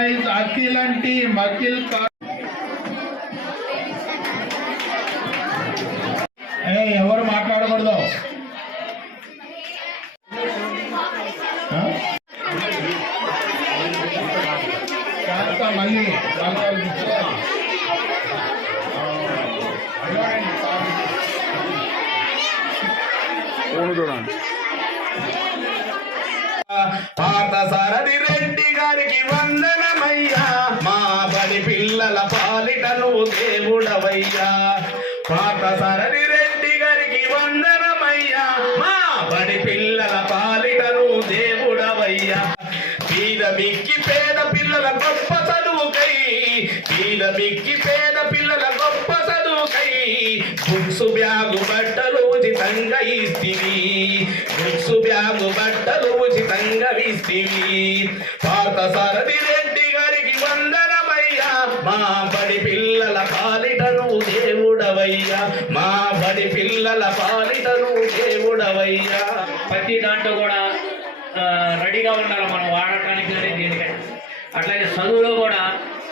Praise అఖిలంటి మకిల్ కా- ఏ ఎవరు మాట్లాడకూడదు? ఆ? కాస్త మళ్ళీ. వాళ్ళకి పాత సారథి రెడ్డి గారికి వందనమయ్యా. మా బడి పిల్లల పాలిటను దేవుడవయ్యా. పీద మిక్కి పేద పిల్లల గొప్ప చదువుకై పీద మిక్కి పేద పిల్లల గొప్ప చదువుకై గుడ్సు బ్యాగు బట్టలు ఉచితంగా ఇస్తివి. గుడ్సు బ్యాగు బట్టలు ఉచితంగా ఇస్తివి. పాత సారథి రెడ్డి గారికి వందనమయ్యా. మా బడి పిల్లల పాలిటను దేవుడు మా బడి పిల్లల పాలిటను దేవుడవయ్యా. ప్రతి దాంట్లో కూడా రెడీగా ఉండాలి మనం వాడటానికి కానీ దీనికైనా. అట్లాగే చదువులో కూడా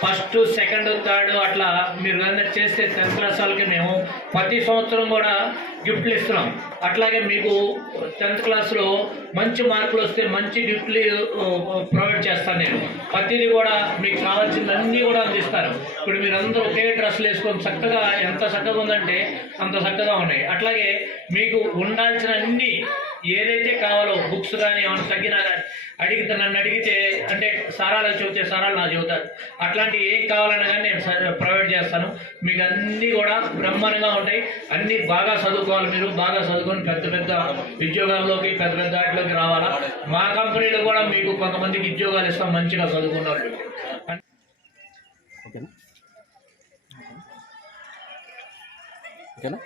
ఫస్ట్ సెకండ్ థర్డ్ అట్లా మీరు అందరు చేస్తే టెన్త్ క్లాస్ వాళ్ళకి మేము ప్రతి సంవత్సరం కూడా గిఫ్ట్లు ఇస్తున్నాం. అట్లాగే మీకు టెన్త్ క్లాస్లో మంచి మార్కులు వస్తే మంచి గిఫ్ట్లు ప్రొవైడ్ చేస్తాను నేను. ప్రతిదీ కూడా మీకు కావాల్సిందన్నీ కూడా అందిస్తాను. ఇప్పుడు మీరు అందరూ ఒకే డ్రెస్సులు వేసుకొని చక్కగా ఎంత చక్కగా ఉందంటే అంత చక్కగా ఉన్నాయి. అట్లాగే మీకు ఉండాల్సిన అన్ని ఏదైతే కావాలో బుక్స్ కానీ ఏమైనా తగ్గినా కానీ అడిగితే నన్ను అడిగితే అంటే సారాలు చెబితే సారాలు నాకు చెబుతారు. అట్లాంటివి ఏం కావాలన్నా కానీ నేను ప్రొవైడ్ చేస్తాను. మీకు అన్నీ కూడా బ్రహ్మాండంగా ఉంటాయి. అన్నీ బాగా చదువుకోవాలి మీరు బాగా చదువుకొని పెద్ద పెద్ద ఉద్యోగాల్లోకి పెద్ద పెద్ద వాటిలోకి రావాలా? మా కంపెనీలో కూడా మీకు కొంతమందికి ఉద్యోగాలు ఇస్తాం మంచిగా చదువుకున్న వాళ్ళు ఓకేనా? ఓకేనా?